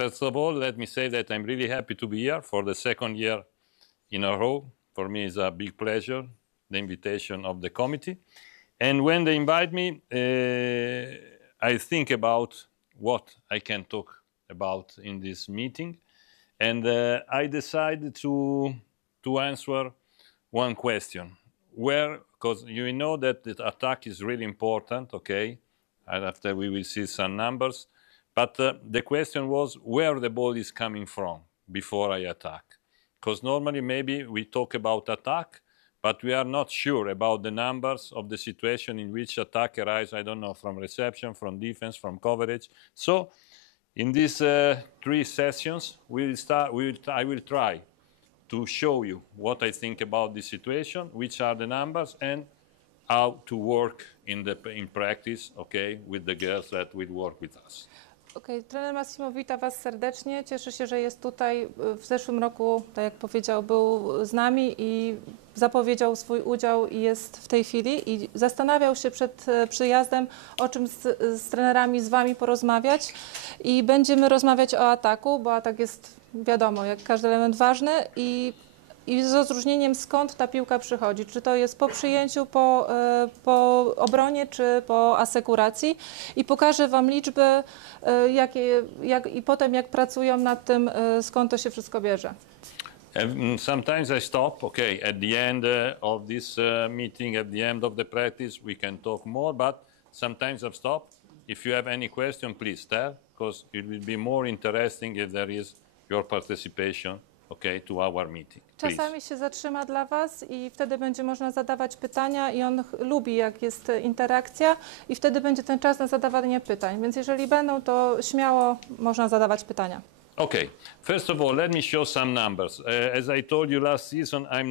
First of all, let me say that I'm really happy to be here for the second year in a row. For me, it's a big pleasure, the invitation of the committee. And when they invite me, I think about what I can talk about in this meeting. And I decided to answer one question. Where, because you know that the attack is really important, okay? And after we will see some numbers. But the question was where the ball is coming from before I attack. Because normally maybe we talk about attack, but we are not sure about the numbers of the situation in which attack arises, I don't know, from reception, from defense, from coverage. So in these 3 sessions, I will try to show you what I think about the situation, which are the numbers, and how to work in practice, okay, with the girls that will work with us. Okej, trener Massimo wita Was serdecznie. Cieszę się, że jest tutaj. W zeszłym roku, tak jak powiedział, był z nami i zapowiedział swój udział i jest w tej chwili. I zastanawiał się przed przyjazdem, o czym z trenerami, z Wami porozmawiać. I będziemy rozmawiać o ataku, bo atak jest, wiadomo, jak każdy element ważny i z rozróżnieniem, skąd ta piłka przychodzi. Czy to jest po przyjęciu, po obronie, czy po asekuracji. I pokażę Wam liczby i potem jak pracują nad tym, skąd to się wszystko bierze. Sometimes I stop, okay, at the end of this meeting, at the end of the practice, we can talk more, but sometimes I stop. If you have any question, please tell, because it will be more interesting if there is your participation. Okay, to our meeting. Czasami się zatrzyma dla Was i wtedy będzie można zadawać pytania i on lubi, jak jest interakcja i wtedy będzie ten czas na zadawanie pytań. Więc jeżeli będą, to śmiało można zadawać pytania. Okay, first of all, let me show some numbers. As I told you last season, I'm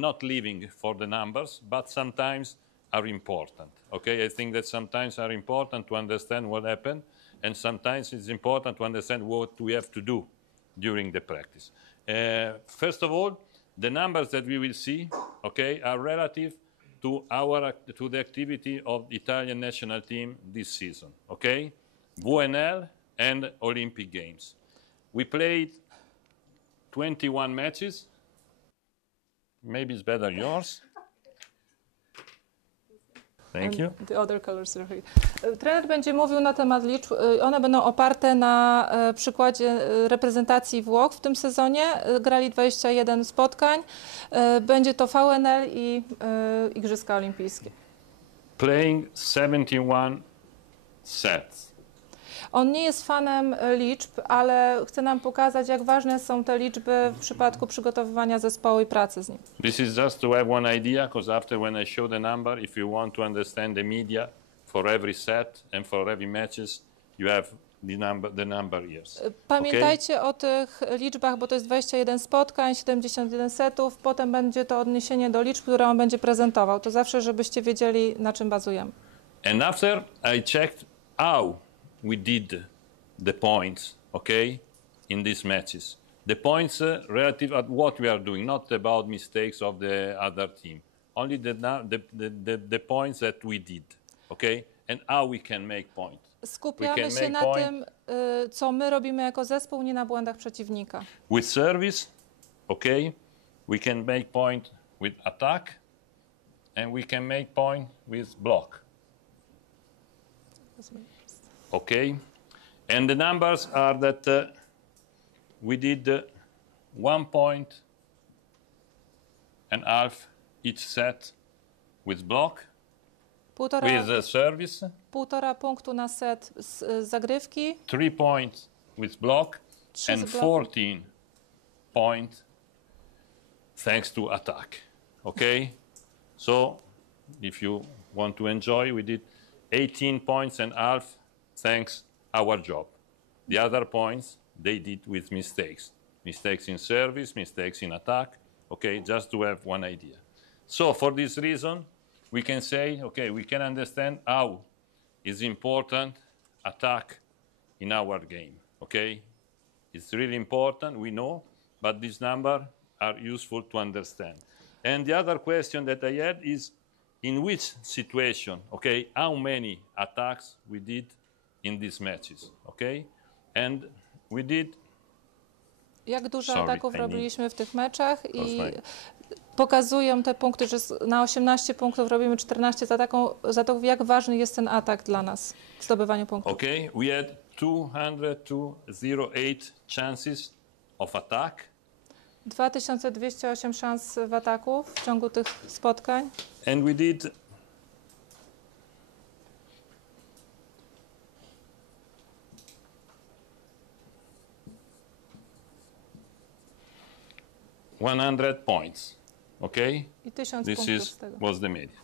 not living for the numbers, but sometimes are important. Okay, I think that sometimes are important to understand what happened, and sometimes it's important to understand what we have to do during the practice. First of all, the numbers that we will see, okay, are relative to the activity of the Italian national team this season, okay? VNL and Olympic Games. We played 21 matches. Maybe it's better yours. Thank you. The other colors are here. Trener będzie mówił na temat liczb. One będą oparte na przykładzie reprezentacji Włoch w tym sezonie. Grali 21 spotkań. Będzie to VNL i Igrzyska Olimpijskie. Playing 71 sets. On nie jest fanem liczb, ale chce nam pokazać, jak ważne są te liczby w przypadku przygotowywania zespołu i pracy z nim. This is just to have one idea, because after when I show the number, if you want to understand the media for every set and for every matches, you have the number years. Pamiętajcie o tych liczbach, bo to jest 21 spotkań, 71 setów, potem będzie to odniesienie do liczb, które on będzie prezentował. To zawsze, żebyście wiedzieli, na czym bazujemy. And after I checked how we did the points, okay, in these matches. The points relative at what we are doing, not about mistakes of the other team. Only the points that we did, okay, and how we can make points. Skupiamy się na tym, co my robimy jako zespół, nie na błędach przeciwnika. With service, okay, we can make point with attack, and we can make point with block. Okay, and the numbers are that we did 1.5 points each set with block, with service. 1,5 punktu na set z zagrywki. 3 points with block and 14 points thanks to attack. Okay, so if you want to enjoy, we did 18 points and half thanks our job. The other points they did with mistakes. Mistakes in service, mistakes in attack. Okay, just to have one idea. So for this reason, we can say, okay, we can understand how is important attack in our game. Okay, it's really important, we know, but these numbers are useful to understand. And the other question that I had is, in which situation, okay, how many attacks we did in these matches, okay? And we did. Jak dużo Sorry, ataków I robiliśmy w tych meczach i my- pokazują te punkty, że na 18 punktów robimy 14 z ataków. Jak ważny jest ten atak dla nas w zdobywaniu punktów? Okay, we had 208 chances of attack. 2208 szans w ataku w ciągu tych spotkań. And we did 100 points, okay? I 1000 This punktów z tego. was the median.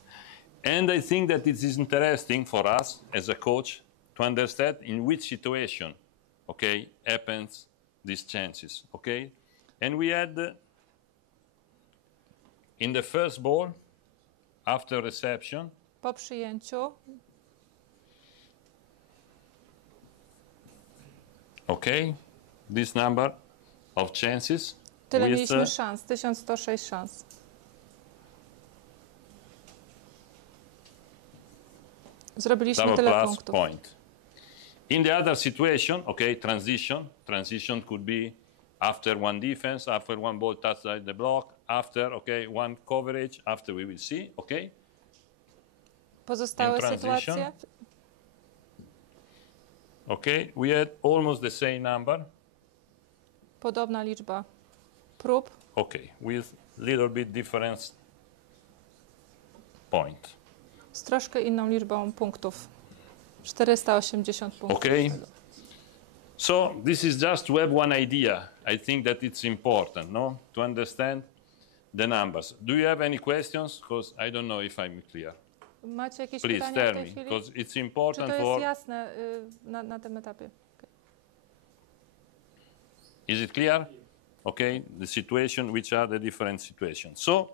And I think that it is interesting for us as a coach to understand in which situation, okay, happens these chances, okay? And we had in the first ball, after reception, Po przyjęciu okay, this number of chances. tyle with, mieliśmy szans, 1106 szans. Zrobiliśmy double tyle plus punktów. point. In the other situation, okay, transition could be after one defense, after one ball touch the block, after, okay, one coverage, after we will see, okay? Pozostałe In transition. sytuacje Okay, we had almost the same number, podobna liczba prób, okay, with little bit difference point. z troszkę inną liczbą punktów. 480 punktów. Okay. So this is just to have one idea. I think that it's important, no, to understand the numbers. Do you have any questions? Because I don't know if I'm clear. Macie jakieś Please pytania w tell tej me, chwili? because it's Czy important to jest for. jasne na tym etapie? Okay. Is it clear? Okay, the situation, which are the different situations. So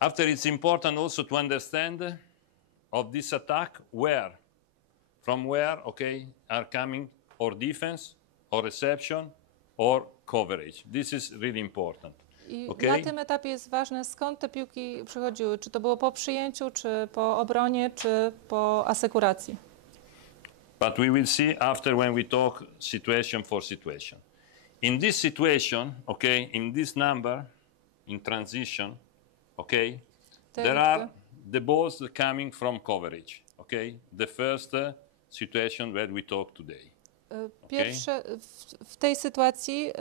after, it's important also to understand of this attack from where, okay, are coming or defense or reception or coverage. This is really important. I Okay. na tym etapie jest ważne, skąd te piłki przychodziły. Czy to było po przyjęciu, czy po obronie, czy po asekuracji. But we will see after when we talk situation for situation. In this situation, okay, in this number, in transition, okay, Te there liczby. are the balls coming from coverage, okay? The first situation that we talk today. Pierwsze, w tej sytuacji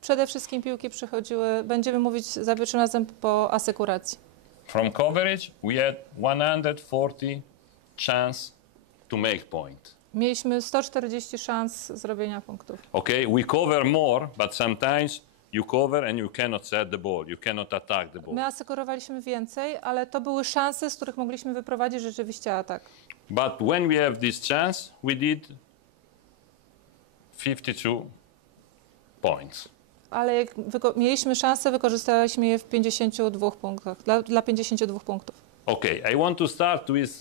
przede wszystkim piłki przychodziły, będziemy mówić za pierwszym razem po asekuracji. From coverage, we had 140 chance to make point. Mieliśmy 140 szans zrobienia punktów. Okay, we cover more, but sometimes you cover and you cannot set the ball. You cannot attack the ball. My asekurowaliśmy więcej, ale to były szanse, z których mogliśmy wyprowadzić rzeczywiście atak. But when we have this chance, we did 52 points. Ale jak mieliśmy szansę, wykorzystaliśmy je w 52 punktach, dla 52 punktów. Okay, I want to start with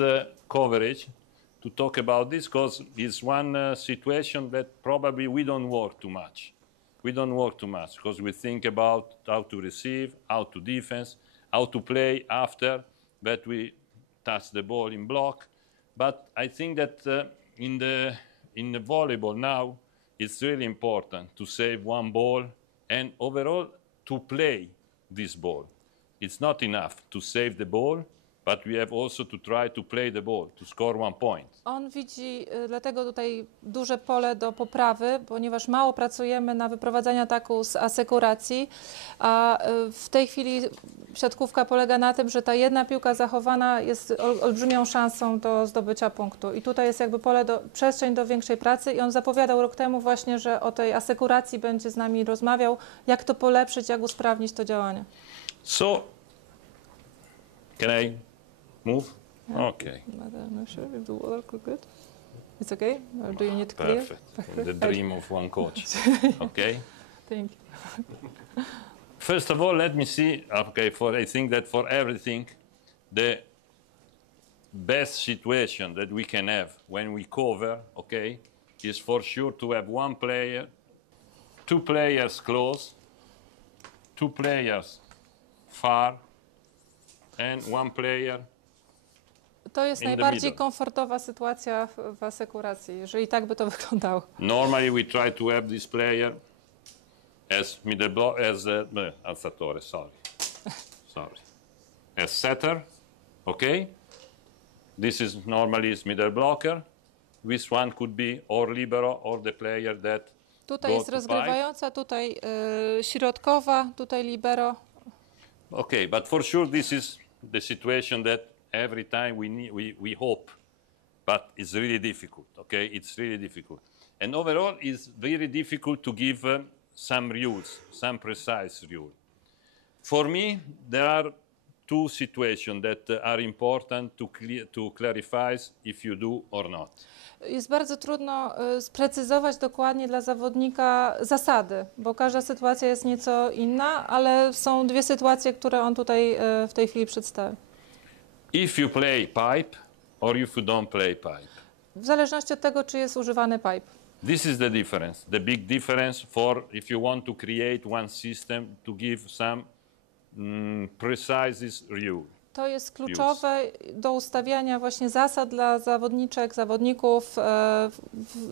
coverage to talk about this because it's one situation that probably we don't work too much. We don't work too much because we think about how to receive, how to defense, how to play after that we touch the ball in block. But I think that in the volleyball now, it's really important to save one ball and overall to play this ball. It's not enough to save the ball, but we have also to try to play the ball, to score 1 point. On widzi dlatego tutaj duże pole do poprawy, ponieważ mało pracujemy na wyprowadzaniu ataku z asekuracji, a w tej chwili siatkówka polega na tym, że ta jedna piłka zachowana jest olbrzymią szansą do zdobycia punktu. I tutaj jest jakby przestrzeń do większej pracy i on zapowiadał rok temu właśnie, że o tej asekuracji będzie z nami rozmawiał, jak to polepszyć, jak usprawnić to działanie. So, can I move? Okay. I'm not sure if the work look good. It's okay? Or do you need clear? Perfect. The dream of one coach. Okay. Thank you. First of all, let me see. Okay, I think that for everything, the best situation that we can have when we cover, okay, is for sure to have one player, 2 players close, 2 players far, and 1 player To jest in the najbardziej middle. komfortowa sytuacja w asekuracji, jeżeli tak by to wyglądało. Normally we try to have this player as middle block, alzatore, sorry. As setter, okay? This is normally is middle blocker. This one could be or libero or the player that Tutaj go jest to pipe. rozgrywająca, tutaj środkowa, tutaj libero. Okay, but for sure this is the situation that every time we hope, but it's really difficult, okay? It's really difficult. And overall, it's very difficult to give some rules, some precise rule. For me, there are two situations that are important to clarify if you do or not. Jest bardzo trudno sprecyzować dokładnie dla zawodnika zasady, bo każda sytuacja jest nieco inna, ale są dwie sytuacje, które on tutaj w tej chwili przedstawi. If you play pipe or if you don't play pipe. W zależności od tego, czy jest używany pipe. This is the difference, the big difference for if you want to create one system to give some precise rule. To jest kluczowe do ustawiania właśnie zasad dla zawodników,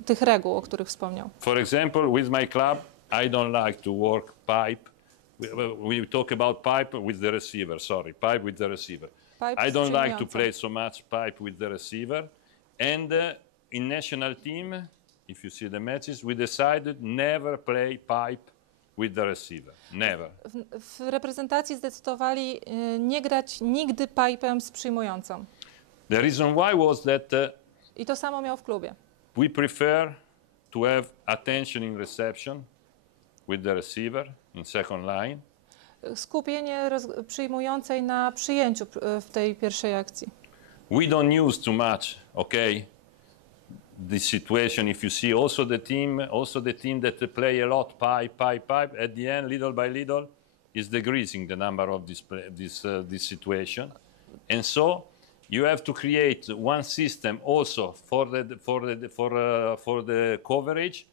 tych reguł, o których wspomniał. For example, with my club, I don't like to work pipe. We talk about pipe with the receiver, sorry, pipe with the receiver. Pipe I don't like to przyjmująca. play so much pipe with the receiver. And in national team, if you see the matches, we decided never play pipe with the receiver, never. W reprezentacji zdecydowali nie grać nigdy pipe'em z przyjmującą. The reason why was that I to samo miał w klubie. we prefer to have attention in reception with the receiver in second line. Skupienie przyjmującej na przyjęciu w tej pierwszej akcji. We don't use too much, okay, this situation. If you see also the team that play a lot pipe, at the end, little by little, is decreasing the number of this situation. And so you have to create one system also for the coverage,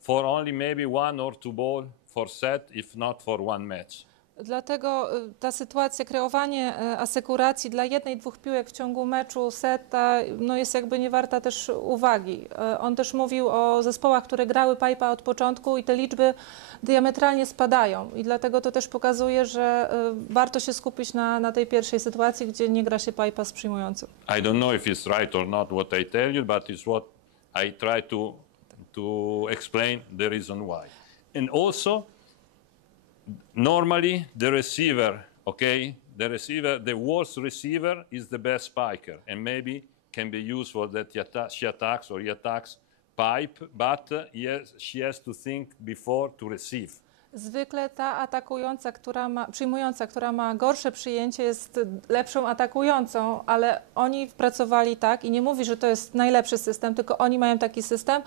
for only maybe one or two ball for set, if not for one match. Dlatego ta sytuacja, kreowanie asekuracji dla jednej, dwóch piłek w ciągu meczu, seta, no jest jakby nie warta też uwagi. On też mówił o zespołach, które grały pipe'a od początku i te liczby diametralnie spadają. I dlatego to też pokazuje, że warto się skupić na tej pierwszej sytuacji, gdzie nie gra się pipe'a z przyjmującym. I don't know if it's right or not what I tell you, but it's what I try to explain the reason why. And also, normally the receiver, okay, the worst receiver is the best spiker, and maybe can be used for that she attacks or he attacks pipe, but she has to think before to receive. Zwykle ta przyjmująca, która ma gorsze przyjęcie, jest lepszą atakującą, ale oni pracowali tak i nie mówi, że to jest najlepszy system, tylko oni mają taki system,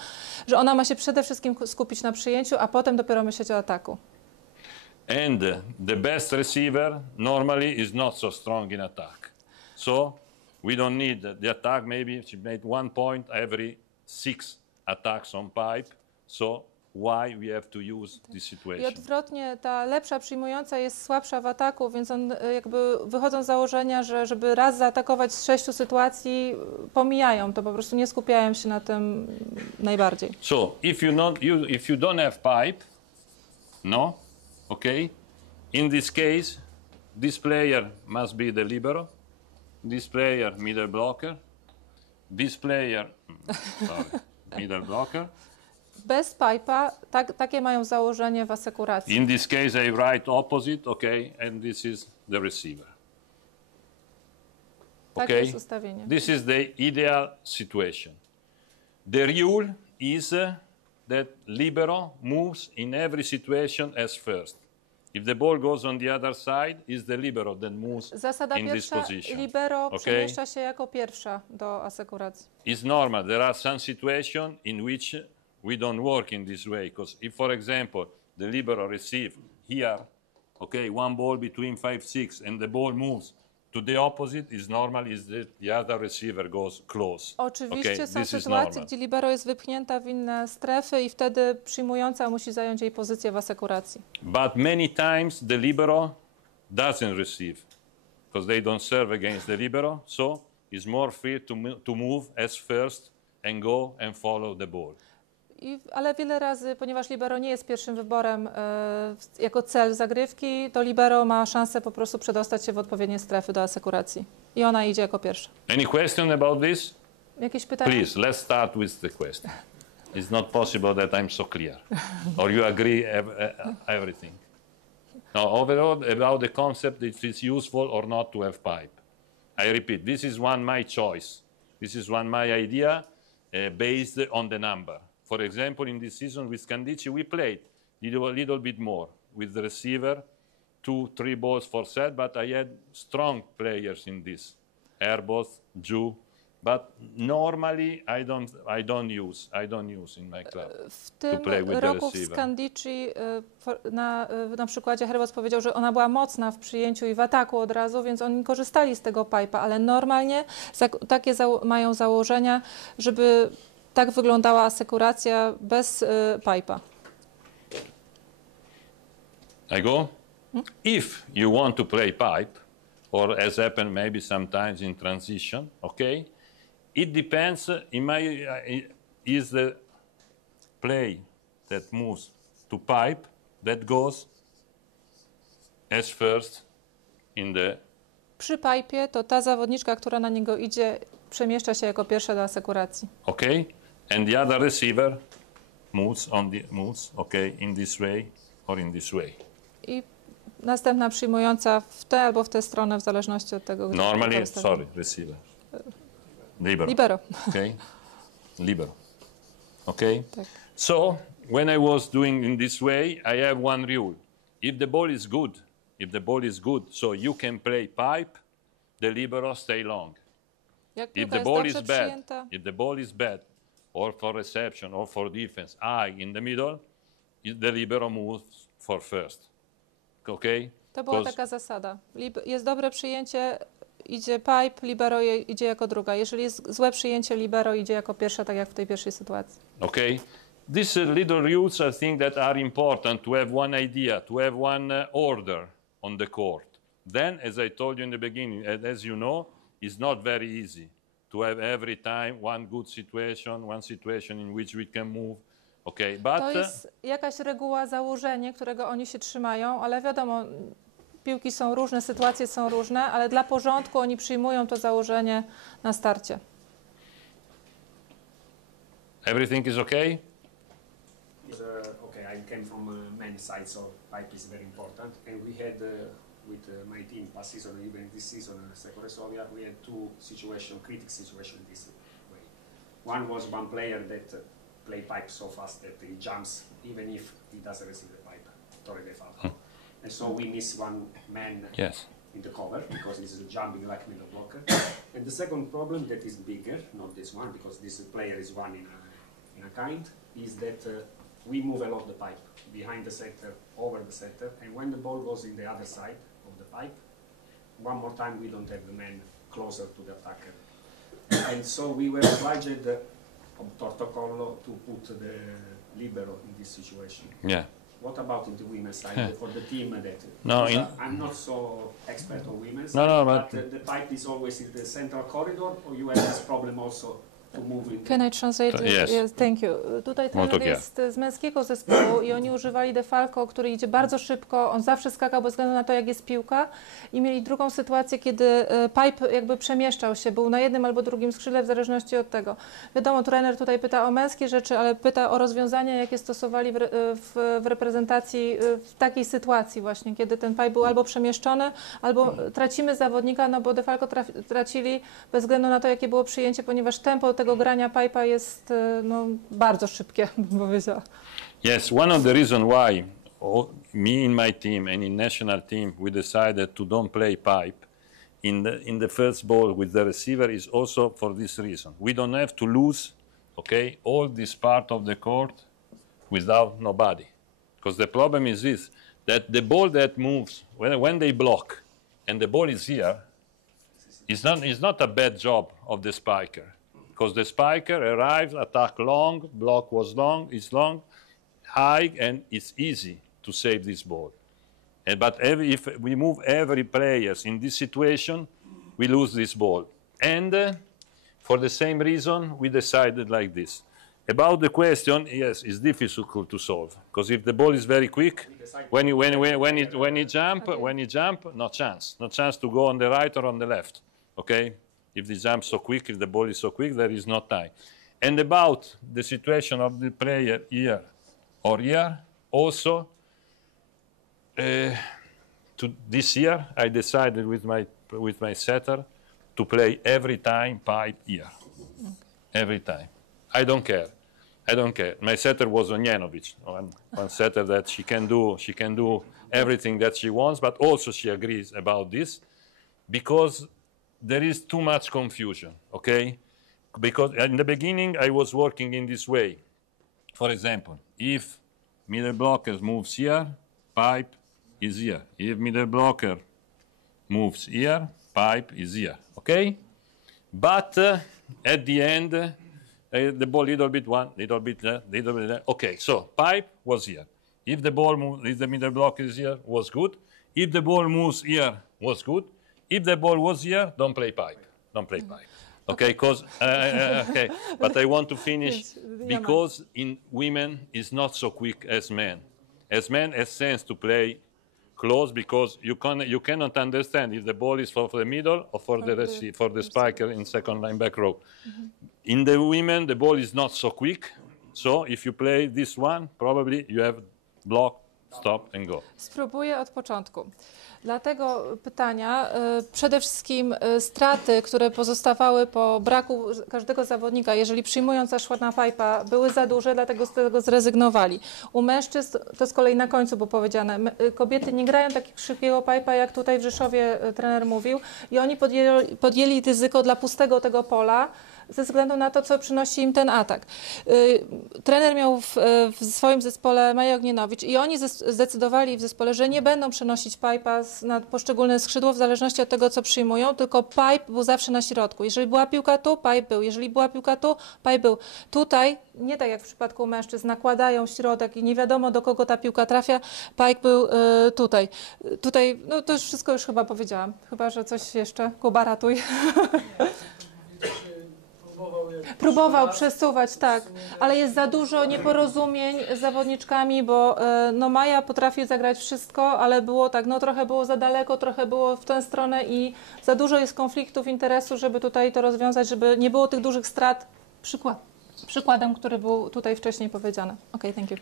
że ona ma się przede wszystkim skupić na przyjęciu, a potem dopiero myśleć o ataku. And the best receiver normally is not so strong in attack. So we don't need the attack. Maybe she made 1 point every 6 attacks on pipe. So why we have to use this I situation? odwrotnie, ta lepsza przyjmująca jest słabsza w ataku, więc on jakby wychodzą z założenia, że żeby raz zaatakować z 6 sytuacji, pomijają to, po prostu nie skupiają się na tym najbardziej. So if you don't have pipe, no, okay. In this case, this player must be the libero, this player middle blocker, this player middle blocker. Bez pipe'a takie mają założenie w asekuracji. In this case, I write opposite, okay, and this is the receiver. Takie Okay, jest ustawienie. this is the ideal situation. The rule is that libero moves in every situation as first. If the ball goes on the other side, is the libero that moves Zasada in this pierwsza, position. libero Okay? przemieszcza się jako pierwsza do asekuracji. It's normal. There are some situations in which we don't work in this way. Because if, for example, the libero receive here, okay, one ball between 5-6, and the ball moves to the opposite, is normal, is that the other receiver goes close. Oczywiście Okay, są this is sytuacje, normal. gdzie libero jest wypchnięta w inne strefy i wtedy przyjmująca musi zająć jej pozycję w asekuracji. But many times the libero doesn't receive because they don't serve against the libero. So is more free to move as first and go and follow the ball. Ale wiele razy, ponieważ libero nie jest pierwszym wyborem jako cel zagrywki, to libero ma szansę po prostu przedostać się w odpowiednie strefy do asekuracji. I ona idzie jako pierwsza. Any question about this? Jakieś pytania? Please, let's start with the question. It's not possible that I'm so clear. Or you agree everything. Now, overall, about the concept, if it's useful or not to have pipe. I repeat, this is my choice. This is my idea based on the number. For example, in this season with Candici, we played a little bit more with the receiver, 2-3 balls for set, but I had strong players in this, Airbus, Jew, but normally I don't use in my club to play with the roku w receiver. Candici na przykładzie Herbos powiedział, że ona była mocna w przyjęciu i w ataku od razu, więc oni korzystali z tego pipe'a, ale normalnie takie mają założenia, żeby tak wyglądała asekuracja bez pipe'a. I go? If you want to play pipe, or as happened maybe sometimes in transition, okay? It depends, is the play that moves to pipe that goes as first in the... Przy pipe'ie to ta zawodniczka, która na niego idzie, przemieszcza się jako pierwsza do asekuracji. Okay? And the other receiver moves, okay, in this way or in this way. I następna przyjmująca w tę albo w tę stronę, w zależności od tego, gdzie normally, sorry, receiver. Libero. Libero. Okay? Libero. Okay? Tak. So, when I was doing in this way, I have one rule. If the ball is good, so you can play pipe, the libero stay long. If the ball is bad, or for reception, or for defense, in the middle, the libero moves for first. Okay? To była taka zasada. Jest dobre przyjęcie, idzie pipe, libero idzie jako druga. Jeżeli jest złe przyjęcie, libero idzie jako pierwsza, tak jak w tej pierwszej sytuacji. Okay? These little rules, I think, that are important to have one idea, to have one order on the court. Then, as I told you in the beginning, as you know, it's not very easy to have every time one good situation, one situation in which we can move. Okay, but to jest jakaś reguła, założenie, którego oni się trzymają, ale wiadomo, piłki są różne, sytuacje są różne, ale dla porządku oni przyjmują to założenie na starcie. Everything is okay? Okay, I came from men's side, so pipe is very important. And we had with my team last season, even this season, Czechoslovakia, we had two critical situations this way. One was one player that play pipe so fast that he jumps even if he doesn't receive the pipe, totally foul. And so we miss one man in the cover because he's jumping like middle blocker. And the second problem that is bigger, not this one, because this player is one in a kind, is that we move a lot the pipe behind the setter, over the setter, and when the ball goes in the other side of the pipe, one more time we don't have the man closer to the attacker. And so we were obliged Tortocollo to put the libero in this situation. Yeah. What about in the women's side for the team that? No, I'm not so expert on women's. No, but the pipe is always in the central corridor, or you have this problem also to move in. Can I translate? Yes. Thank you. Tutaj trener jest z męskiego zespołu i oni używali defalco, który idzie bardzo szybko. On zawsze skakał bez względu na to, jak jest piłka. I mieli drugą sytuację, kiedy pipe jakby przemieszczał się, był na jednym albo drugim skrzydle w zależności od tego. Wiadomo, trener tutaj pyta o męskie rzeczy, ale pyta o rozwiązania, jakie stosowali w reprezentacji w takiej sytuacji właśnie, kiedy ten pipe był albo przemieszczony, albo tracimy zawodnika, no bo defalco tracili bez względu na to, jakie było przyjęcie, ponieważ tempo tego grania pipe'a jest no, bardzo szybkie, bym powiedziała. Yes, one of the reasons why me in my team and in national team we decided to don't play pipe in the first ball with the receiver is also for this reason. We don't have to lose, okay, all this part of the court without nobody. Because the problem is this, that the ball that moves, when they block and the ball is here, it's not a bad job of the spiker. Because the spiker arrives, attack long, block was long, it's long, high, and it's easy to save this ball. But if we move every player in this situation, we lose this ball. And for the same reason, we decided like this. About the question, yes, it's difficult to solve because if the ball is very quick, when you jump, no chance to go on the right or on the left. Okay, if the jump so quick, if the ball is so quick, there is no time. And about the situation of the player here or here, also to this year, I decided with my setter to play every time pipe here, every time. I don't care. My setter was Onjenovic, one setter that she can do everything that she wants, but also she agrees about this because there is too much confusion, okay? Because in the beginning I was working in this way. For example, if middle blocker moves here, pipe is here. If middle blocker moves here, pipe is here, okay? But at the end, the ball little bit one, little bit there, little bit there. Okay, so pipe was here. If the ball moves, if the middle block is here, was good. If the ball moves here, was good. If the ball was here, don't play pipe. Don't play pipe. Okay, because okay. But I want to finish because in women is not so quick as men. As men, has sense to play close because you cannot understand if the ball is for the middle or for the spiker in second line back row. In the women, the ball is not so quick. So if you play this one, probably you have block, stop and go. Spróbuję od początku. Dla tego pytania przede wszystkim straty, które pozostawały po braku każdego zawodnika, jeżeli przyjmując zaszła pipa, były za duże, dlatego z tego zrezygnowali. U mężczyzn to z kolei na końcu było powiedziane, kobiety nie grają takiego szybkiego pipa, jak tutaj w Rzeszowie trener mówił i oni podjęli ryzyko dla pustego tego pola, ze względu na to, co przynosi im ten atak. Trener miał w swoim zespole Maję Ognienowicz i oni zdecydowali w zespole, że nie będą przenosić pipa na poszczególne skrzydło w zależności od tego, co przyjmują, tylko pipe był zawsze na środku. Jeżeli była piłka tu, pipe był. Jeżeli była piłka tu, pipe był. Tutaj, nie tak jak w przypadku mężczyzn, nakładają środek i nie wiadomo, do kogo ta piłka trafia, pipe był tutaj. Tutaj, no to już wszystko już chyba powiedziałam. Chyba, że coś jeszcze. Kuba, ratuj. Próbował przesuwać, tak, ale jest za dużo nieporozumień z zawodniczkami, bo no Maja potrafi zagrać wszystko, ale było tak, no trochę było za daleko, trochę było w tę stronę i za dużo jest konfliktów interesu, żeby tutaj to rozwiązać, żeby nie było tych dużych strat. Przykładem, który był tutaj wcześniej powiedziany. Okay, thank you.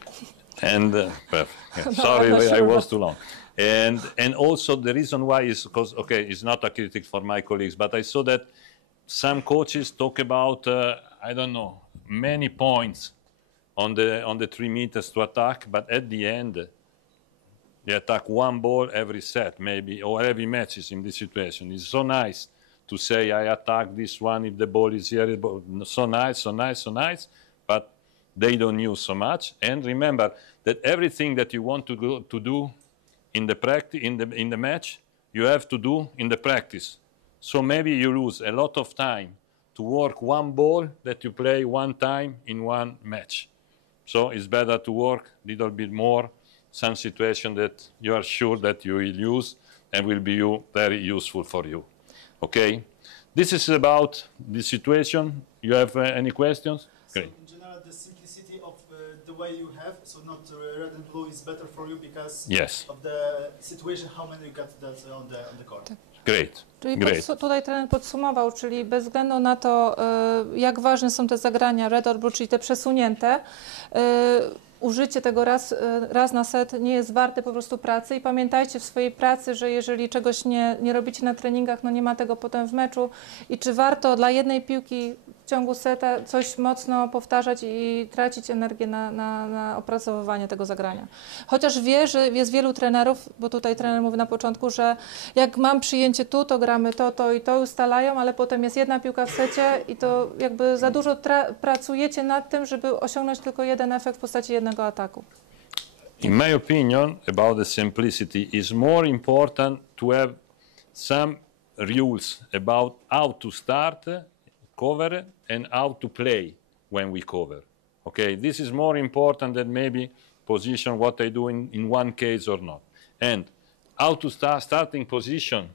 And perfect. Sorry, I was too long. And also the reason why is because it's not a critic for my colleagues, but I saw that some coaches talk about I don't know, many points on the 3 meters to attack, but at the end they attack one ball every set, maybe, or every match is in this situation. It's so nice to say I attack this one if the ball is here. So nice, but they don't use so much. And remember that everything that you want to do in the practice, in the match, you have to do in the practice. So maybe you lose a lot of time to work one ball that you play one time in one match. So it's better to work a little bit more, some situation that you are sure that you will use and will be very useful for you. Okay? This is about the situation. You have any questions? So Great. in general, the simplicity of the way you have, so not red and blue, is better for you because Yes. of the situation, how many you got that on the court. Great. Czyli Great. tutaj trener podsumował, czyli bez względu na to, jak ważne są te zagrania red or blue, czyli te przesunięte, użycie tego raz na set nie jest warte po prostu pracy i pamiętajcie w swojej pracy, że jeżeli czegoś nie robicie na treningach, no nie ma tego potem w meczu i czy warto dla jednej piłki w ciągu seta coś mocno powtarzać i tracić energię na opracowywanie tego zagrania. Chociaż wie, że jest wielu trenerów, bo tutaj trener mówi na początku, że jak mam przyjęcie tu, to gramy to i to ustalają, ale potem jest jedna piłka w secie i to jakby za dużo pracujecie nad tym, żeby osiągnąć tylko jeden efekt w postaci jednego ataku. In my opinion, about the simplicity, is more important to have some rules about how to start, cover, and how to play when we cover. Okay, this is more important than maybe position what I do in one case or not. And how to starting position.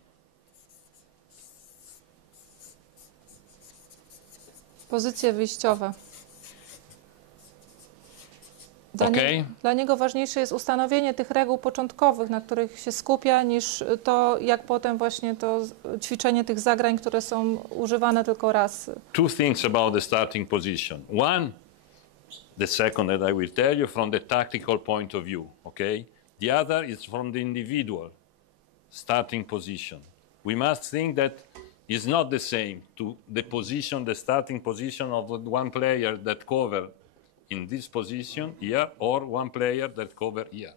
Pozycje wyjściowe. Okay. Dla niego ważniejsze jest ustanowienie tych reguł początkowych, na których się skupia, niż to, jak potem właśnie to ćwiczenie tych zagrań, które są używane tylko raz. Two things about the starting position. One, the second that I will tell you from the tactical point of view, okay? The other is from the individual starting position. We must think that it's not the same to the position, the starting position of one player that cover in this position here or one player that cover here.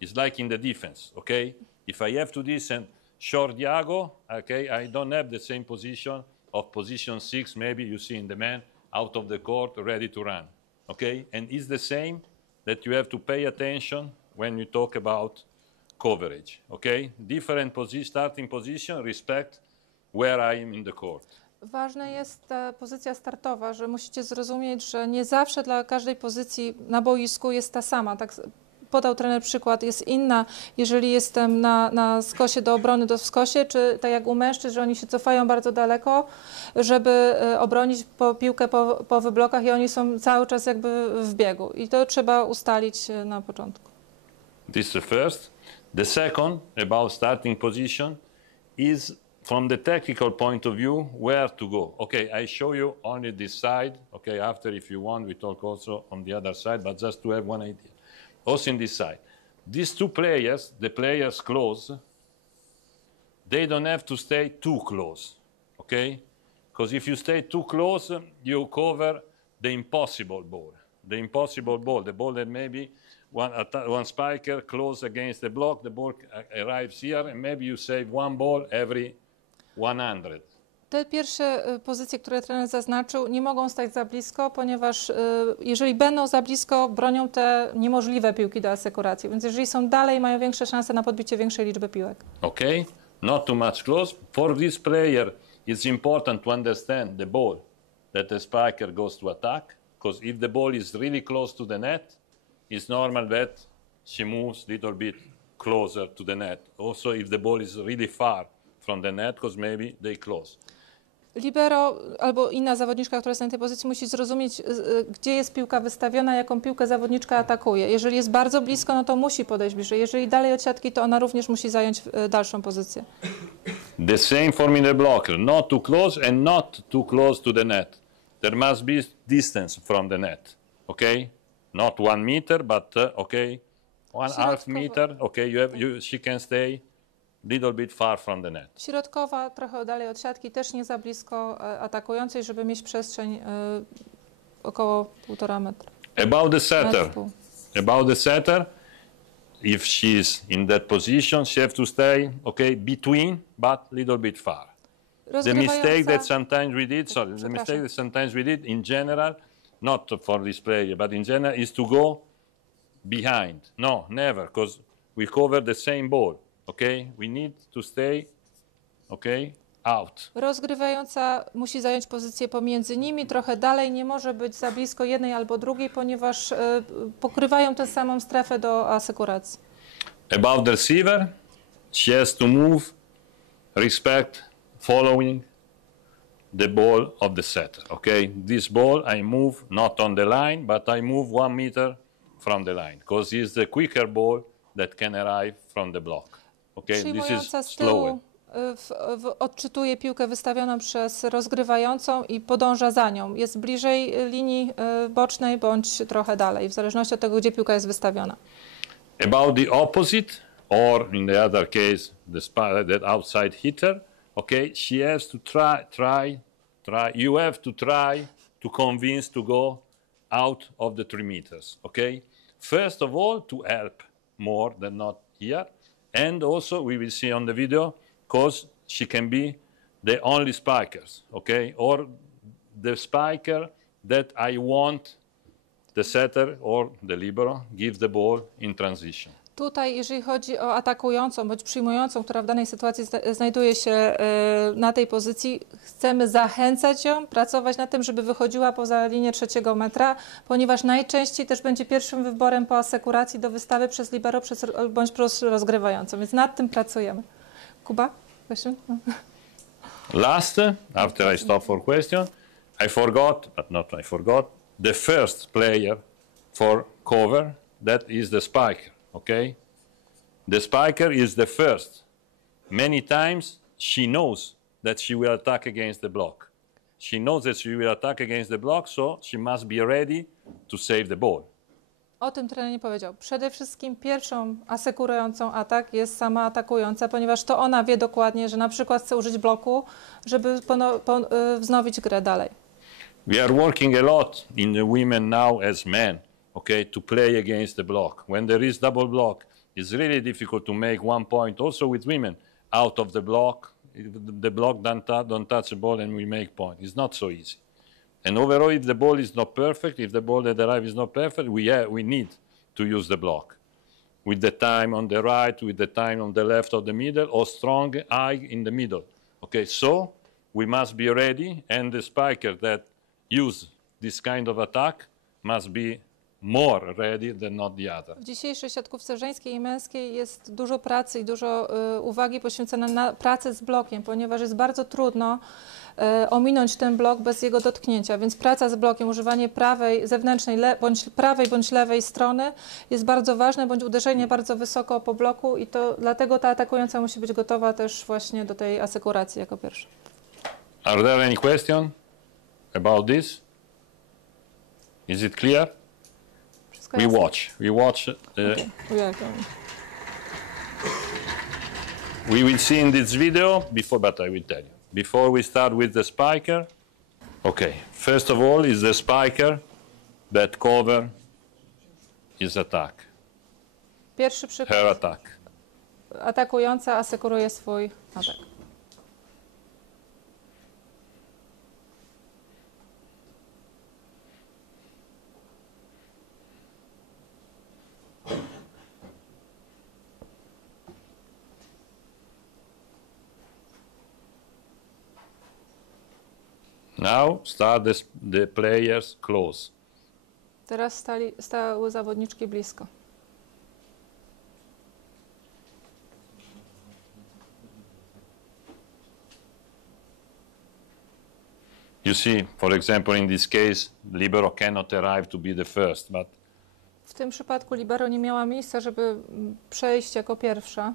It's like in the defense, okay? If I have to descend short Diago, okay, I don't have the same position of position 6, maybe you see in the man out of the court, ready to run, okay? And it's the same that you have to pay attention when you talk about coverage, okay? Different starting position, respect where I am in the court. Ważna jest ta pozycja startowa, że musicie zrozumieć, że nie zawsze dla każdej pozycji na boisku jest ta sama. Tak podał trener przykład, jest inna, jeżeli jestem na skosie do obrony, do skosie, czy tak jak u mężczyzn, że oni się cofają bardzo daleko, żeby obronić piłkę po wyblokach i oni są cały czas jakby w biegu. I to trzeba ustalić na początku. This is the first. The second, about starting position, is from the technical point of view, where to go. Okay, I show you only this side. Okay, after if you want, we talk also on the other side, but just to have one idea. Also in this side. These two players, the players close, they don't have to stay too close, okay? Because if you stay too close, you cover the impossible ball. The impossible ball, the ball that maybe one spiker close against the block, the ball arrives here, and maybe you save one ball every 100. Te pierwsze pozycje, które trener zaznaczył, nie mogą stać za blisko, ponieważ jeżeli będą za blisko, bronią te niemożliwe piłki do asekuracji. Więc jeżeli są dalej, mają większe szanse na podbicie większej liczby piłek. Okay, not too much close. For this player, it's important to understand the ball that the spiker goes to attack, because if the ball is really close to the net, it's normal that she moves a little bit closer to the net. Also, if the ball is really far from the net, because maybe they close. Libero albo inna zawodniczka, która jest na tej pozycji, musi zrozumieć, gdzie jest piłka wystawiona, jaką piłkę zawodniczka atakuje. Jeżeli jest bardzo blisko, no to musi podejść bliżej. Jeżeli dalej od siatki, to ona również musi zająć dalszą pozycję. The same for middle blocker, not too close and not too close to the net. There must be distance from the net, okay? Not 1 meter, but okay, 1/2 meter. Okay, she can stay little bit far from the net. Środkowa, trochę dalej od siatki, też nie za blisko atakującej, żeby mieć przestrzeń około 1,5 metra. About the setter, if she's in that position, she has to stay, okay, between, but little bit far. The mistake that sometimes we did in general, not for this player, but in general, is to go behind. No, never, because we cover the same ball. Okay, we need to stay, okay, out. Rozgrywająca musi zająć pozycję pomiędzy nimi, trochę dalej, nie może być za blisko jednej albo drugiej, ponieważ pokrywają tę samą strefę do asekuracji. About the receiver, she has to move, respect, following the ball of the setter, okay? This ball I move not on the line, but I move 1 meter from the line, because it's the quicker ball that can arrive from the block. Okay, przyjmująca z tyłu odczytuje piłkę wystawioną przez rozgrywającą i podąża za nią. Jest bliżej linii bocznej bądź trochę dalej, w zależności od tego, gdzie piłka jest wystawiona. About the opposite, or in the other case, that outside hitter, okay, she has to try. You have to try to convince to go out of the 3 meters, okay? First of all, to help more than not here. And also, we will see on the video, because she can be the only spikers, okay? Or the spiker that I want the setter or the libero give the ball in transition. Tutaj, jeżeli chodzi o atakującą bądź przyjmującą, która w danej sytuacji znajduje się na tej pozycji, chcemy zachęcać ją, pracować na tym, żeby wychodziła poza linię 3 metra, ponieważ najczęściej też będzie pierwszym wyborem po asekuracji do wystawy przez libero bądź przez rozgrywającą, więc nad tym pracujemy. Kuba? Question? Last, after I stop for question, I forgot, but not I forgot, the first player for cover, that is the spiker, okay? The spiker is the first. Many times she knows that she will attack against the block. She knows that she will attack against the block, so she must be ready to save the ball. O tym trener nie powiedział. Przede wszystkim pierwszą asekurującą atak jest sama atakująca, ponieważ to ona wie dokładnie, że na przykład chce użyć bloku, żeby wznowić grę dalej. We are working a lot in the women now as men, okay, to play against the block. When there is double block, it's really difficult to make 1 point also with women out of the block. The block don't touch the ball and we make point. It's not so easy. And overall, if the ball is not perfect, if the ball that arrives is not perfect, we need to use the block. With the time on the right, with the time on the left of the middle, or strong eye in the middle. Okay, so we must be ready, and the spiker that use this kind of attack must be more ready than not the other. W dzisiejszej siatkówce żeńskiej i męskiej jest dużo pracy i dużo uwagi poświęcone na pracę z blokiem, ponieważ jest bardzo trudno ominąć ten blok bez jego dotknięcia, więc praca z blokiem, używanie prawej, zewnętrznej, prawej bądź lewej strony jest bardzo ważne, bądź uderzenie bardzo wysoko po bloku i to dlatego ta atakująca musi być gotowa też właśnie do tej asekuracji jako pierwsza. Are there any questions about this? Is it clear? Wszystko We jasne? watch. Okay. We will see in this video, but I will tell you. Before we start with the spiker, okay, first of all is the spiker that cover his attack, Pierwszy przykład. her attack. Atakująca asekuruje swój atak. Now start the players close. Teraz stały zawodniczki blisko. You see, for example, in this case, libero cannot arrive to be the first, but W tym przypadku libero nie miała miejsca, żeby przejść jako pierwsza.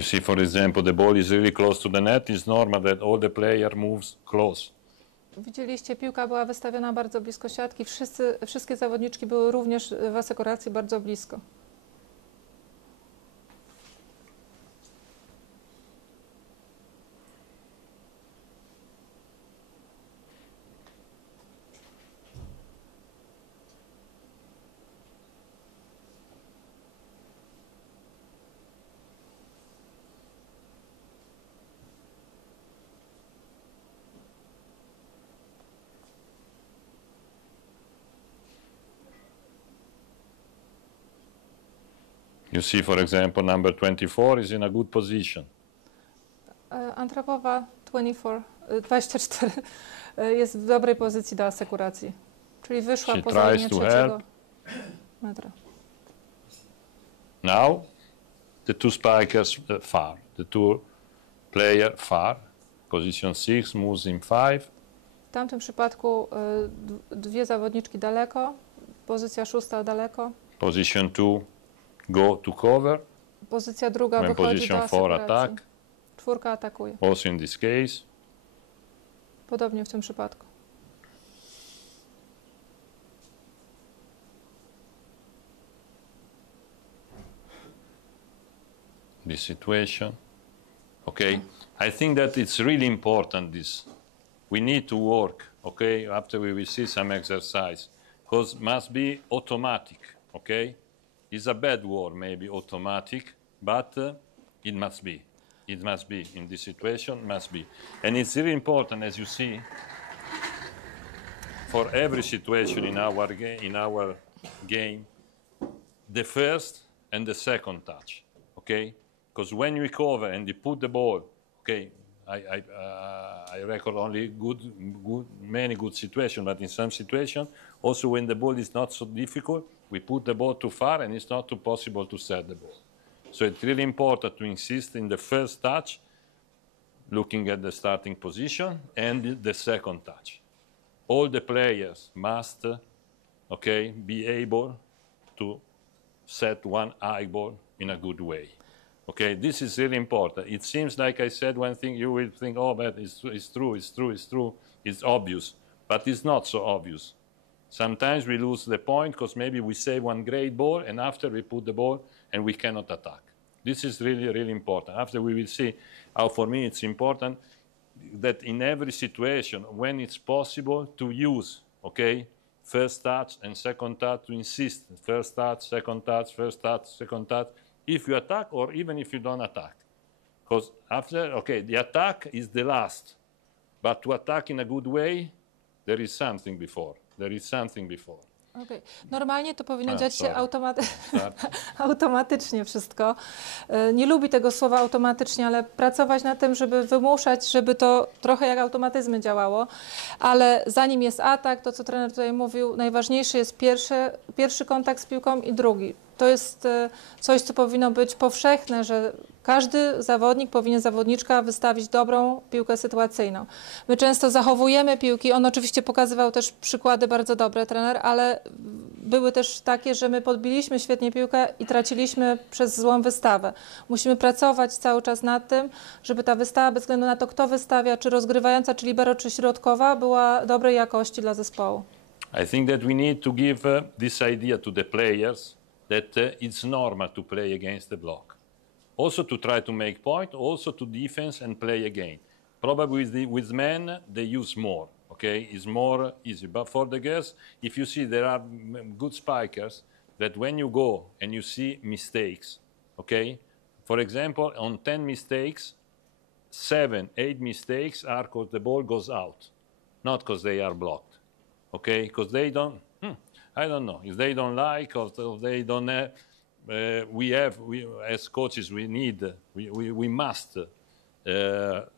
you see, for example, the ball is really close to the net. It's normal that all the player moves close. Widzieliście, piłka była wystawiona bardzo blisko siatki. Wszystkie zawodniczki były również w asekuracji bardzo blisko. You see, for example, number 24 is in a good position. Antropowa 24 jest w dobrej pozycji do asekuracji, czyli wyszła She poza tries linię to trzeciego help. metra. Now, the two spikers far, the two player far. Position 6 moves in 5. W tamtym przypadku dwie zawodniczki daleko, pozycja szósta daleko, Position 2 go to cover. pozycja druga When wychodzi do position 4 asekuracji. attack. Czwórka atakuje, Also in this case. podobnie w tym przypadku. This situation. Okay, I think that it's really important this. We need to work, okay, after we will see some exercise, because must be automatic, okay? It's a bad word, maybe automatic, but it must be. It must be, in this situation, must be. And it's really important, as you see, for every situation in our game, the first and the second touch, okay? Because when you recover and you put the ball, okay, I record only many good situations, but in some situations, also when the ball is not so difficult, we put the ball too far and it's not too possible to set the ball. So it's really important to insist in the first touch, looking at the starting position, and the second touch. All the players must, okay, be able to set one high ball in a good way. Okay, this is really important. It seems like I said one thing, you will think, oh, but it's true, it's obvious, but it's not so obvious. Sometimes we lose the point because maybe we save one great ball and after we put the ball and we cannot attack. This is really, really important. After we will see how for me it's important that in every situation, when it's possible, to use, okay, first touch and second touch, to insist, first touch, second touch, first touch, second touch, if you attack or even if you don't attack. Because after, okay, the attack is the last, but to attack in a good way, there is something before. There is something before. Okay. Normalnie to powinno dziać się Sorry. automatycznie wszystko. Nie lubi tego słowa automatycznie, ale pracować na tym, żeby wymuszać, żeby to trochę jak automatyzmy działało. Ale zanim jest atak, to co trener tutaj mówił, najważniejszy jest pierwszy kontakt z piłką i drugi. To jest coś, co powinno być powszechne, że każdy zawodnik powinien, zawodniczka wystawić dobrą piłkę sytuacyjną. My często zachowujemy piłki, on oczywiście pokazywał też przykłady bardzo dobre, trener, ale były też takie, że my podbiliśmy świetnie piłkę i traciliśmy przez złą wystawę. Musimy pracować cały czas nad tym, żeby ta wystawa, bez względu na to, kto wystawia, czy rozgrywająca, czy libero, czy środkowa, była dobrej jakości dla zespołu. I think that we need to give this idea to the players that it's normal to play against the block. Also to try to make point, also to defense and play again. Probably with men, they use more, okay? It's more easy. But for the girls, if you see there are good spikers, that when you go and you see mistakes, okay? For example, on 10 mistakes, 7, 8 mistakes are because the ball goes out, not because they are blocked, okay? Because they don't, I don't know, if they don't like or if they don't have, we as coaches, we must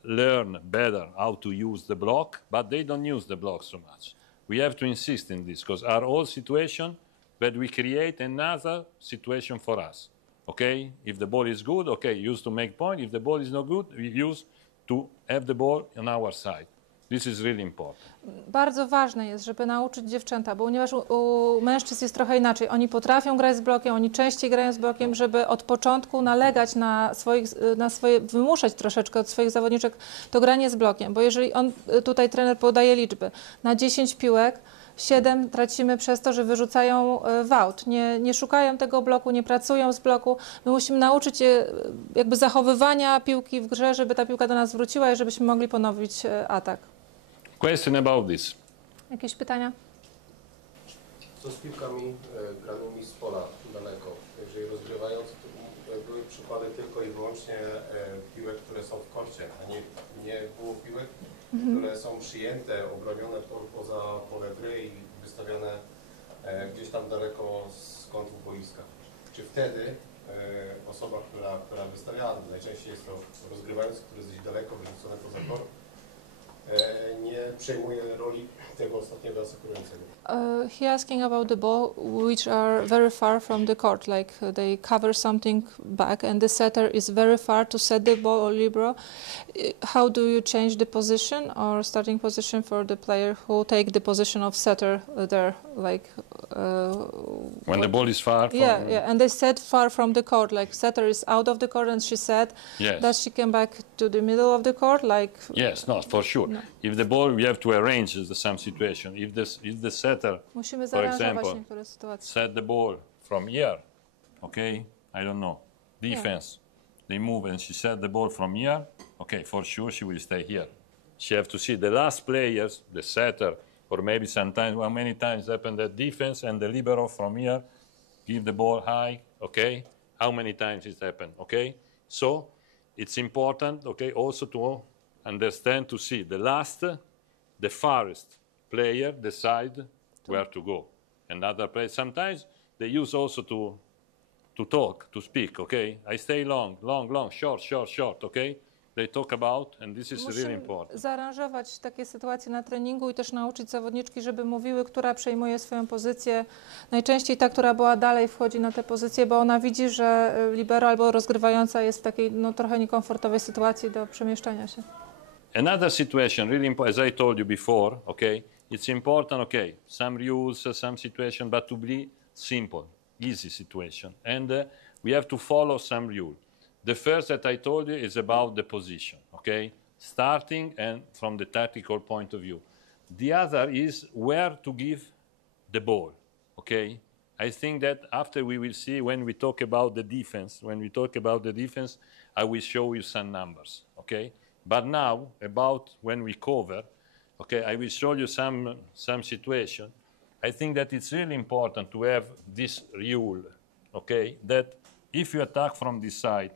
learn better how to use the block, but they don't use the block so much. We have to insist in this because our whole situation that we create another situation for us. Okay, if the ball is good, okay, use to make point. If the ball is not good, we use to have the ball on our side. This is really important. Bardzo ważne jest, żeby nauczyć dziewczęta, bo ponieważ u mężczyzn jest trochę inaczej. Oni potrafią grać z blokiem, oni częściej grają z blokiem, żeby od początku nalegać na swoje, wymuszać troszeczkę od swoich zawodniczek to granie z blokiem. Bo jeżeli tutaj trener podaje liczby, na 10 piłek 7 tracimy przez to, że wyrzucają w aut. Nie szukają tego bloku, nie pracują z bloku. My musimy nauczyć je jakby zachowywania piłki w grze, żeby ta piłka do nas wróciła i żebyśmy mogli ponowić atak. Question about this. Jakieś pytania? Co z piłkami granymi z pola daleko? Jeżeli rozgrywając, to były przykłady tylko i wyłącznie piłek, które są w korcie, a nie było piłek, które są przyjęte, obronione poza pole gry i wystawiane gdzieś tam daleko z kątów boiska. Czy wtedy osoba, która wystawiała, najczęściej jest to rozgrywający, który jest gdzieś daleko, wyrzucony poza kort, nie przejmuje roli tego ostatniego asekurującego? He asking about the ball which are very far from the court, like they cover something back and the setter is very far to set the ball or libero. How do you change the position or starting position for the player who take the position of setter there, like when the ball is far from... Yeah, and they set far from the court, like setter is out of the court and she said, Yes. does she come back to the middle of the court, like... Yes, no, for sure. No. If the ball, we have to arrange some situation. If the setter, Musimy for zaaranżować example, niektóre sytuacje. set the ball from here, okay, I don't know, defense, they move and she set the ball from here, okay, for sure she will stay here. She have to see the last players, the setter, or maybe sometimes, well, many times happen that defense and the libero from here give the ball high, okay? How many times it happened, okay? So it's important, okay, also to understand, to see the farthest player decide where to go. And other players, sometimes they use also to talk, to speak, okay? I stay long, short, okay? They talk about, and this is really important. Zaaranżować takie sytuacje na treningu i też nauczyć zawodniczki, żeby mówiły, która przejmuje swoją pozycję. Najczęściej ta, która była dalej, wchodzi na tę pozycję, bo ona widzi, że libero albo rozgrywająca jest w takiej trochę niekomfortowej sytuacji do przemieszczania się. Another situation, really important, as I told you before, okay? It's important, okay, some rules, some situation, but to be simple, easy situation. And we have to follow some rule. The first that I told you is about the position, okay? Starting and from the tactical point of view. The other is where to give the ball, okay? I think that after we will see when we talk about the defense, I will show you some numbers, okay? But now, about when we cover, okay, I will show you some situation. I think that it's really important to have this rule, okay, that if you attack from this side